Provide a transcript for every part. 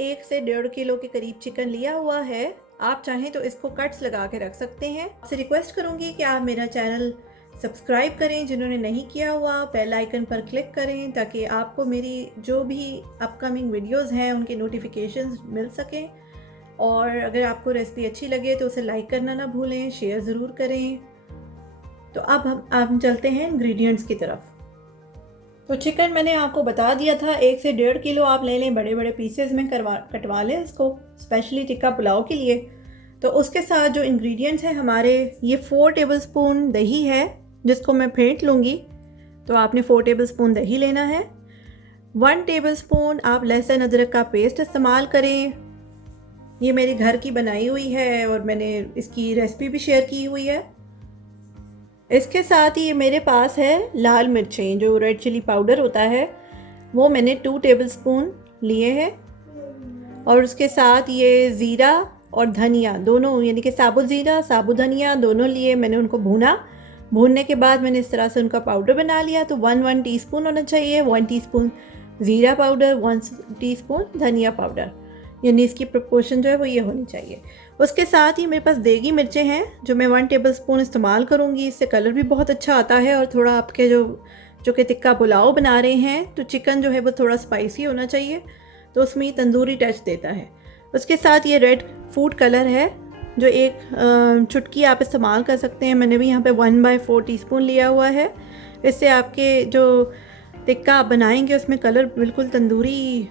1 से 1.5 किलो के करीब चिकन लिया हुआ है। आप चाहें तो इसको कट्स लगा के रख सकते हैं। आपसे रिक्वेस्ट करूंगी कि आप मेरा चैनल सब्सक्राइब करें, जिन्होंने नहीं किया हुआ बेल आइकन पर क्लिक करें ताकि आपको मेरी जो भी अपकमिंग वीडियोस हैं उनके नोटिफिकेशंस मिल सकें। और अगर आपको रेसिपी अच्छी लगे तो उसे लाइक करना ना भूलें, शेयर ज़रूर करें। तो अब हम चलते हैं इंग्रेडिएंट्स की तरफ। तो चिकन मैंने आपको बता दिया था 1 से 1.5 किलो आप ले लें, बड़े बड़े पीसेस में कटवा लें इसको, स्पेशली टिक्का पुलाव के लिए। तो उसके साथ जो इंग्रेडिएंट्स हैं हमारे, ये 4 टेबलस्पून दही है जिसको मैं फेंट लूँगी। तो आपने 4 टेबलस्पून दही लेना है। 1 टेबलस्पून आप लहसुन अदरक का पेस्ट इस्तेमाल करें। ये मेरे घर की बनाई हुई है और मैंने इसकी रेसिपी भी शेयर की हुई है। इसके साथ ही मेरे पास है लाल मिर्चें, जो रेड चिली पाउडर होता है, वो मैंने 2 टेबलस्पून लिए हैं। और उसके साथ ये ज़ीरा और धनिया दोनों, यानी कि साबुत ज़ीरा साबुत धनिया दोनों लिए, मैंने उनको भूनने के बाद मैंने इस तरह से उनका पाउडर बना लिया। तो 1 टीस्पून होना चाहिए, 1 टीस्पून ज़ीरा पाउडर, 1 टीस्पून धनिया पाउडर, यानी इसकी प्रोपोर्शन जो है वो ये होनी चाहिए। उसके साथ ही मेरे पास देगी मिर्चें हैं जो मैं 1 टेबलस्पून इस्तेमाल करूँगी। इससे कलर भी बहुत अच्छा आता है और थोड़ा आपके जो कि टिक्का पुलाव बना रहे हैं तो चिकन जो है वो थोड़ा स्पाइसी होना चाहिए, तो उसमें तंदूरी टच देता है। उसके साथ ये रेड फूड कलर है जो एक चुटकी आप इस्तेमाल कर सकते हैं। मैंने भी यहाँ पे 1/4 टीस्पून लिया हुआ है। इससे आपके जो टिक्का आप बनाएंगे उसमें कलर बिल्कुल तंदूरी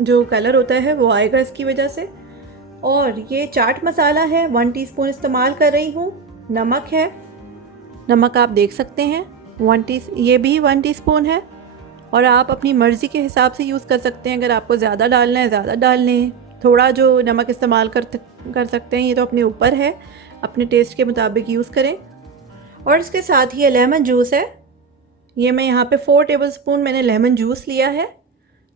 जो कलर होता है वो आएगा इसकी वजह से। और ये चाट मसाला है, 1 टीस्पून इस्तेमाल कर रही हूँ। नमक है, नमक आप देख सकते हैं ये भी 1 टीस्पून है। और आप अपनी मर्ज़ी के हिसाब से यूज़ कर सकते हैं, अगर आपको ज़्यादा डालना है ज़्यादा डाल लें, थोड़ा जो नमक इस्तेमाल कर सकते हैं, ये तो अपने ऊपर है, अपने टेस्ट के मुताबिक यूज़ करें। और इसके साथ ये लेमन जूस है, ये मैं यहाँ पे 4 टेबलस्पून मैंने लेमन जूस लिया है।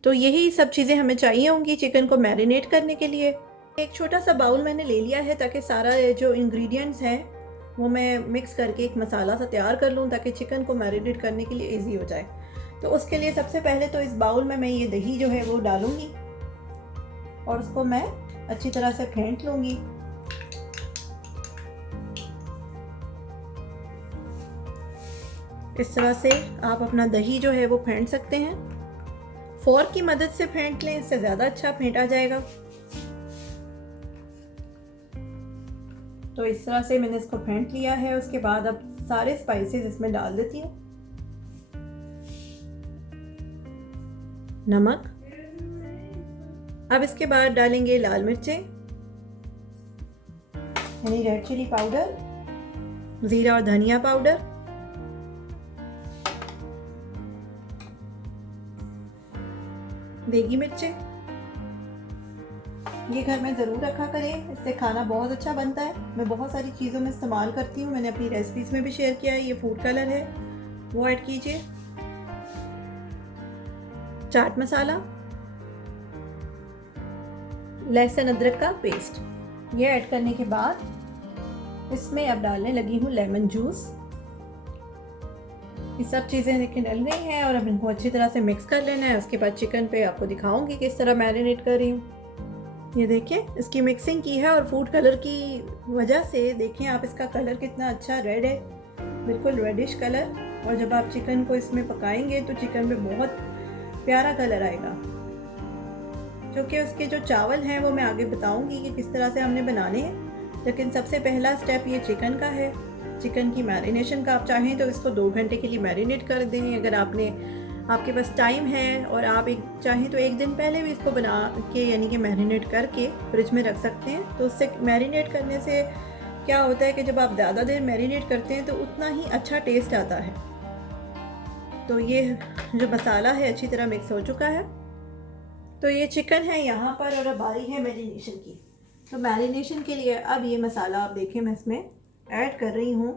तो यही सब चीज़ें हमें चाहिए होंगी चिकन को मैरिनेट करने के लिए। एक छोटा सा बाउल मैंने ले लिया है ताकि सारा जो इंग्रेडिएंट्स हैं वो मैं मिक्स करके एक मसाला सा तैयार कर लूँ ताकि चिकन को मैरिनेट करने के लिए इजी हो जाए। तो उसके लिए सबसे पहले तो इस बाउल में मैं ये दही जो है वो डालूँगी और उसको मैं अच्छी तरह से फेंट लूँगी। इस तरह से आप अपना दही जो है वो फेंट सकते हैं। फोर्क की मदद से फेंट लें, इससे ज़्यादा अच्छा फेंटा जाएगा। तो इस तरह से मैंने इसको फेंट लिया है। उसके बाद अब सारे स्पाइसेस इसमें डाल देती हूँ। नमक, अब इसके बाद डालेंगे लाल मिर्चें यानी रेड चिली पाउडर, ज़ीरा और धनिया पाउडर, देगी मिर्चें। ये घर में ज़रूर रखा करें, इससे खाना बहुत अच्छा बनता है। मैं बहुत सारी चीज़ों में इस्तेमाल करती हूँ, मैंने अपनी रेसिपीज़ में भी शेयर किया है। ये फूड कलर है वो ऐड कीजिए। चाट मसाला, लहसुन अदरक का पेस्ट, ये ऐड करने के बाद इसमें अब डालने लगी हूँ लेमन जूस। ये सब चीज़ें लेकिन डल गई हैं और अब इनको अच्छी तरह से मिक्स कर लेना है। उसके बाद चिकन पे आपको दिखाऊंगी किस तरह मैरिनेट कर रही हूँ। ये देखिए इसकी मिक्सिंग की है और फूड कलर की वजह से देखें आप इसका कलर कितना अच्छा रेड है, बिल्कुल रेडिश कलर। और जब आप चिकन को इसमें पकाएंगे तो चिकन पे बहुत प्यारा कलर आएगा। क्योंकि उसके जो चावल हैं वो मैं आगे बताऊंगी कि किस तरह से हमने बनाने हैं, लेकिन सबसे पहला स्टेप ये चिकन का है, चिकन की मैरिनेशन का। आप चाहें तो इसको 2 घंटे के लिए मैरिनेट कर दें। अगर आपके पास टाइम है और आप चाहें तो 1 दिन पहले भी इसको बना के यानी कि मैरिनेट करके फ्रिज में रख सकते हैं। तो उससे मैरिनेट करने से क्या होता है कि जब आप ज़्यादा देर मैरिनेट करते हैं तो उतना ही अच्छा टेस्ट आता है। तो ये जो मसाला है अच्छी तरह मिक्स हो चुका है। तो ये चिकन है यहाँ पर और अब बारी है मैरिनेशन की। तो मैरिनेशन के लिए अब ये मसाला आप देखें मैं इसमें ऐड कर रही हूँ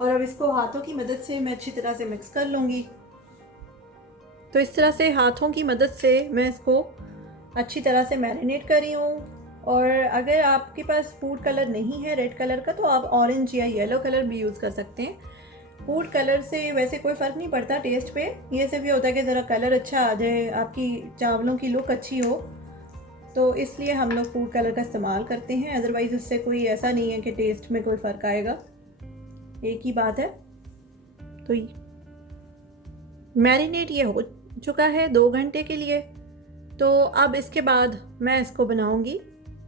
और अब इसको हाथों की मदद से मैं अच्छी तरह से मिक्स कर लूँगी। तो इस तरह से हाथों की मदद से मैं इसको अच्छी तरह से मैरिनेट कर रही हूँ। और अगर आपके पास फूड कलर नहीं है रेड कलर का तो आप ऑरेंज या येलो कलर भी यूज़ कर सकते हैं। फूड कलर से वैसे कोई फ़र्क नहीं पड़ता टेस्ट पे, ये सिर्फ ये होता है कि ज़रा कलर अच्छा आ जाए, आपकी चावलों की लुक अच्छी हो, तो इसलिए हम लोग फूड कलर का इस्तेमाल करते हैं। अदरवाइज़ उससे कोई ऐसा नहीं है कि टेस्ट में कोई फ़र्क आएगा, एक ही बात है। तो मैरिनेट ये हो चुका है 2 घंटे के लिए। तो अब इसके बाद मैं इसको बनाऊंगी,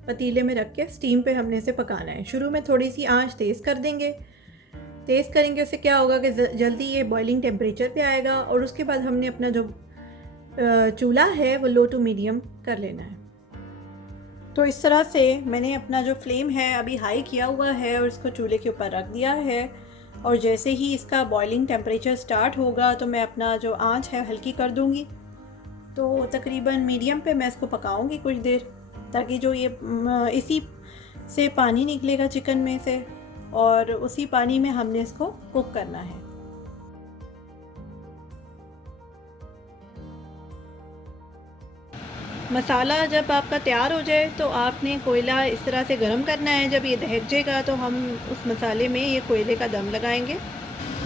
पतीले में रख के स्टीम पे हमने इसे पकाना है। शुरू में थोड़ी सी आंच तेज़ कर देंगे, तेज़ करेंगे उससे क्या होगा कि जल्दी ये बॉइलिंग टेम्परेचर पे आएगा, और उसके बाद हमने अपना जो चूल्हा है वो लो टू मीडियम कर लेना है। तो इस तरह से मैंने अपना जो फ्लेम है अभी हाई किया हुआ है और इसको चूल्हे के ऊपर रख दिया है, और जैसे ही इसका बॉइलिंग टेम्परेचर स्टार्ट होगा तो मैं अपना जो आंच है हल्की कर दूंगी। तो तकरीबन मीडियम पे मैं इसको पकाऊंगी कुछ देर, ताकि जो ये इसी से पानी निकलेगा चिकन में से, और उसी पानी में हमने इसको कुक करना है। मसाला जब आपका तैयार हो जाए तो आपने कोयला इस तरह से गर्म करना है। जब ये दहक जाएगा तो हम उस मसाले में ये कोयले का दम लगाएंगे।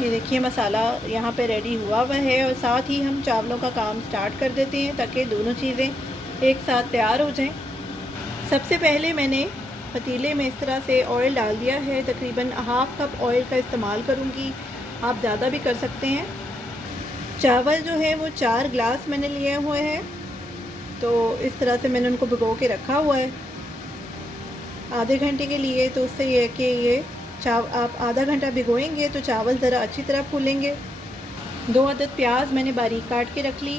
ये देखिए मसाला यहाँ पे रेडी हुआ हुआ है, और साथ ही हम चावलों का काम स्टार्ट कर देते हैं ताकि दोनों चीज़ें एक साथ तैयार हो जाएं। सबसे पहले मैंने पतीले में इस तरह से ऑयल डाल दिया है, तकरीबन हाफ़ कप ऑयल का इस्तेमाल करूँगी, आप ज़्यादा भी कर सकते हैं। चावल जो है वो 4 गिलास मैंने लिए हुए हैं, तो इस तरह से मैंने उनको भिगो के रखा हुआ है आधे घंटे के लिए। तो उससे ये है कि ये आप आधा घंटा भिगोएंगे तो चावल ज़रा अच्छी तरह फूलेंगे। 2 अदद प्याज मैंने बारीक काट के रख ली।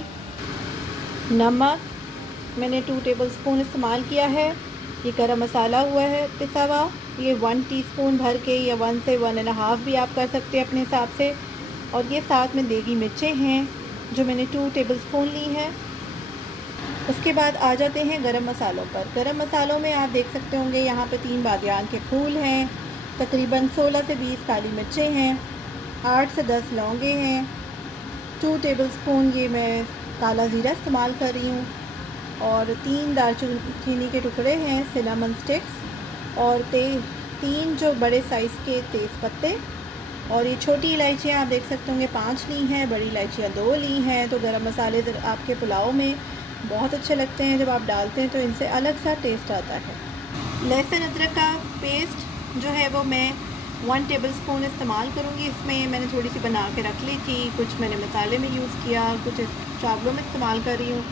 नमक मैंने 2 टेबलस्पून इस्तेमाल किया है। ये गरम मसाला हुआ है पिसा हुआ, ये 1 टीस्पून भर के, या 1 से 1.5 भी आप कर सकते हैं अपने हिसाब से। और ये साथ में देगी मिर्चें हैं जो मैंने 2 टेबलस्पून ली हैं। उसके बाद आ जाते हैं गरम मसालों पर। गरम मसालों में आप देख सकते होंगे यहाँ पे 3 बादियान के फूल हैं, तकरीबन 16 से 20 काली मिर्चें हैं, 8 से 10 लौंगे हैं, 2 टेबलस्पून ये मैं काला ज़ीरा इस्तेमाल कर रही हूँ, और 3 दालचीनी के टुकड़े हैं, सिनेमन स्टिक्स, और 3 जो बड़े साइज़ के तेज़ पत्ते, और ये छोटी इलायचियाँ आप देख सकते होंगे 5 ली हैं, बड़ी इलायचियाँ 2 ली हैं। तो गरम मसाले आपके पुलाव में बहुत अच्छे लगते हैं, जब आप डालते हैं तो इनसे अलग सा टेस्ट आता है। लहसुन अदरक का पेस्ट जो है वो मैं 1 टेबलस्पून इस्तेमाल करूँगी। इसमें मैंने थोड़ी सी बना के रख ली थी, कुछ मैंने मसाले में यूज़ किया, कुछ चावलों में इस्तेमाल कर रही हूँ।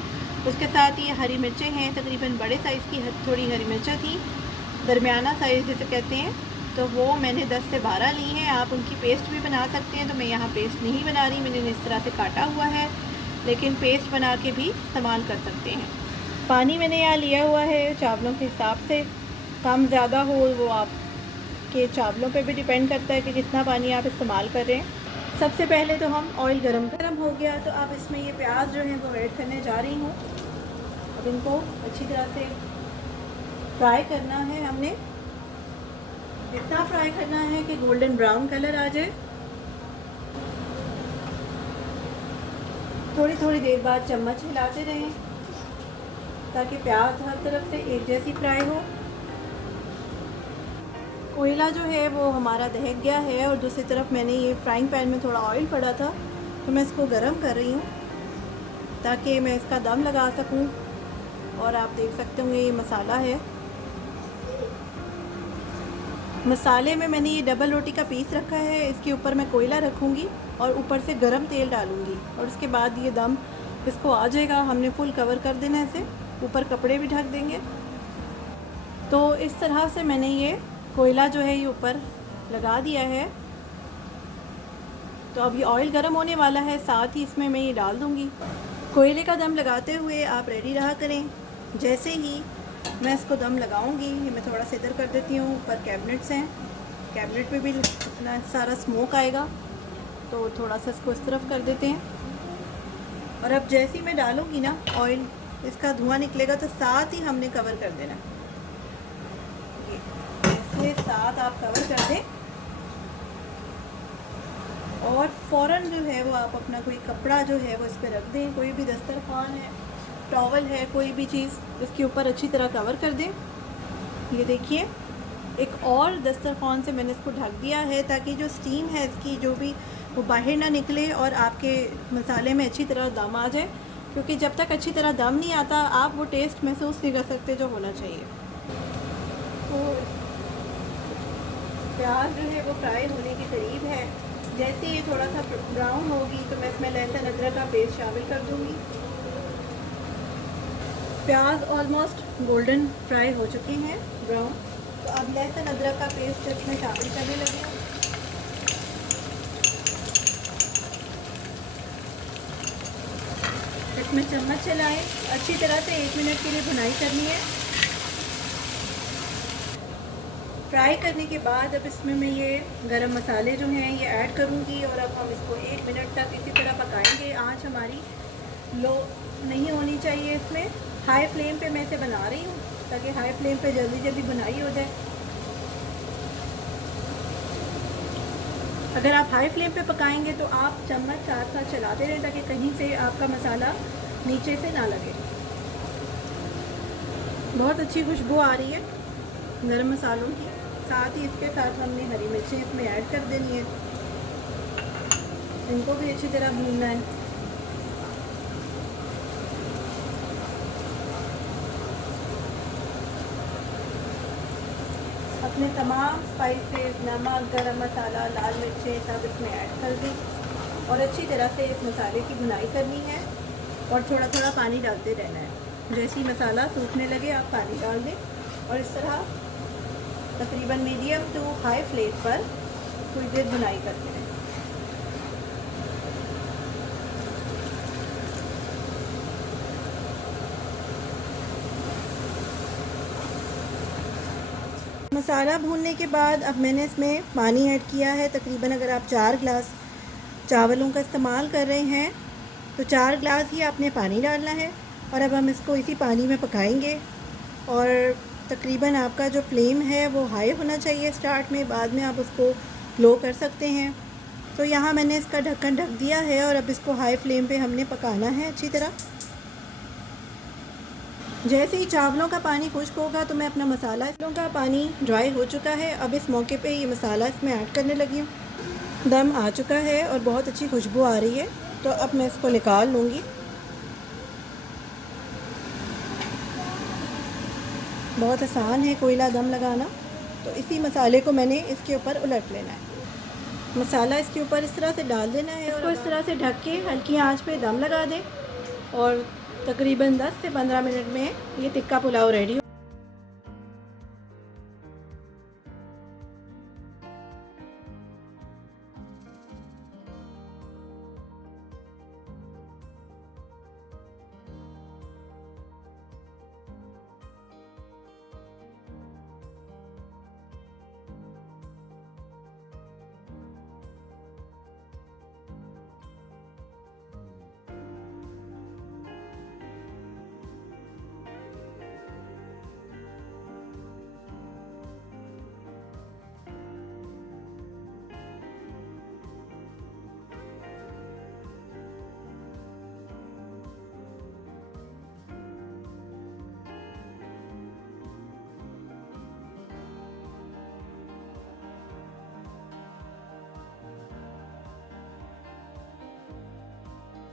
उसके साथ ये हरी मिर्चें हैं, तकरीबन बड़े साइज़ की थोड़ी हरी मिर्चें थी, दरमियाना साइज़ जिसे कहते हैं, तो वो मैंने 10 से 12 ली हैं। आप उनकी पेस्ट भी बना सकते हैं, तो मैं यहाँ पेस्ट नहीं बना रही, मैंने इस तरह से काटा हुआ है, लेकिन पेस्ट बना के भी इस्तेमाल कर सकते हैं। पानी मैंने यहाँ लिया हुआ है चावलों के हिसाब से, कम ज़्यादा हो वो आपके चावलों पे भी डिपेंड करता है कि कितना पानी आप इस्तेमाल कर रहे हैं। सबसे पहले तो हम ऑयल गरम हो गया, तो अब इसमें ये प्याज जो है वो ऐड करने जा रही हूँ। अब इनको अच्छी तरह से फ्राई करना है, हमने इतना फ्राई करना है कि गोल्डन ब्राउन कलर आ जाए। थोड़ी थोड़ी देर बाद चम्मच हिलाते रहें ताकि प्याज हर तरफ से एक जैसी फ्राई हो। कोयला जो है वो हमारा दहक गया है, और दूसरी तरफ मैंने ये फ्राइंग पैन में थोड़ा ऑयल पड़ा था, तो मैं इसको गरम कर रही हूँ ताकि मैं इसका दम लगा सकूँ। और आप देख सकते होंगे ये मसाला है, मसाले में मैंने ये डबल रोटी का पीस रखा है, इसके ऊपर मैं कोयला रखूँगी और ऊपर से गरम तेल डालूँगी, और उसके बाद ये दम इसको आ जाएगा। हमने फुल कवर कर देना है इसे, ऊपर कपड़े भी ढक देंगे। तो इस तरह से मैंने ये कोयला जो है ये ऊपर लगा दिया है। तो अब ये ऑयल गर्म होने वाला है, साथ ही इसमें मैं ये डाल दूँगी। कोयले का दम लगाते हुए आप रेडी रहा करें। जैसे ही मैं इसको दम लगाऊंगी, ये मैं थोड़ा सा इधर कर देती हूँ, ऊपर कैबिनेट्स हैं, कैबिनेट पे भी इतना सारा स्मोक आएगा, तो थोड़ा सा इसको इस तरफ कर देते हैं। और अब जैसे ही मैं डालूँगी ना ऑयल, इसका धुआं निकलेगा, तो साथ ही हमने कवर कर देना। इसके साथ आप कवर कर दें, और फ़ौरन जो है वो आप अपना कोई कपड़ा जो है वो इस पर रख दें, कोई भी दस्तरखान है, टॉवल है, कोई भी चीज़ इसके ऊपर अच्छी तरह कवर कर दें। ये देखिए, एक और दस्तरखान से मैंने इसको ढक दिया है ताकि जो स्टीम है इसकी, जो भी वो बाहर ना निकले और आपके मसाले में अच्छी तरह दम आ जाए, क्योंकि जब तक अच्छी तरह दम नहीं आता आप वो टेस्ट महसूस नहीं कर सकते जो होना चाहिए। तो प्याज जो है वो फ्राई होने के करीब है। जैसे ये थोड़ा सा ब्राउन होगी तो मैं इसमें लहसुन अदरक का पेस्ट शामिल कर दूँगी। प्याज ऑलमोस्ट गोल्डन फ्राई हो चुके हैं, ब्राउन। तो अब लहसुन अदरक का पेस्ट इसमें शामिल करने लगे हैं। इसमें चम्मच चलाएं, अच्छी तरह से 1 मिनट के लिए भुनाई करनी है। फ्राई करने के बाद अब इसमें मैं ये गरम मसाले जो हैं ये ऐड करूँगी और अब हम इसको 1 मिनट तक इसी तरह पकाएंगे। आंच हमारी लो नहीं होनी चाहिए, इसमें हाई फ्लेम पे मैं इसे बना रही हूँ ताकि हाई फ्लेम पे जल्दी जल्दी बुनाई हो जाए। अगर आप हाई फ्लेम पे पकाएंगे तो आप चम्मच साथ साथ चलाते रहें ताकि कहीं से आपका मसाला नीचे से ना लगे। बहुत अच्छी खुशबू आ रही है गरम मसालों की। साथ ही इसके साथ हमने हरी मिर्चें इसमें ऐड कर देनी है, इनको भी अच्छी तरह भूनना है। अपने तमाम स्पाइसेस, नमक, गरम मसाला, लाल मिर्चें सब इसमें ऐड कर दें और अच्छी तरह से इस मसाले की भुनाई करनी है और थोड़ा थोड़ा पानी डालते रहना है। जैसे ही मसाला सूखने लगे आप पानी डाल दें और इस तरह तकरीबन मीडियम टू हाई फ्लेम पर थोड़ी देर भुनाई करते हैं। मसाला भूनने के बाद अब मैंने इसमें पानी ऐड किया है। तकरीबन अगर आप 4 गिलास चावलों का इस्तेमाल कर रहे हैं तो 4 गिलास ही आपने पानी डालना है। और अब हम इसको इसी पानी में पकाएंगे और तकरीबन आपका जो फ्लेम है वो हाई होना चाहिए स्टार्ट में, बाद में आप उसको लो कर सकते हैं। तो यहाँ मैंने इसका ढक्कन ढक दिया है और अब इसको हाई फ्लेम पे हमने पकाना है अच्छी तरह। जैसे ही चावलों का पानी खुश्क होगा तो मैं अपना मसाला, चावलों का पानी ड्राई हो चुका है, अब इस मौके पे ये मसाला इसमें ऐड करने लगी हूँ। दम आ चुका है और बहुत अच्छी खुशबू आ रही है, तो अब मैं इसको निकाल लूँगी। बहुत आसान है कोयला दम लगाना। तो इसी मसाले को मैंने इसके ऊपर उलट लेना है। मसाला इसके ऊपर इस तरह से डाल देना है, इसको इस तरह से ढक के हल्की आंच पे दम लगा दें और तकरीबन 10 से 15 मिनट में ये टिक्का पुलाव रेडी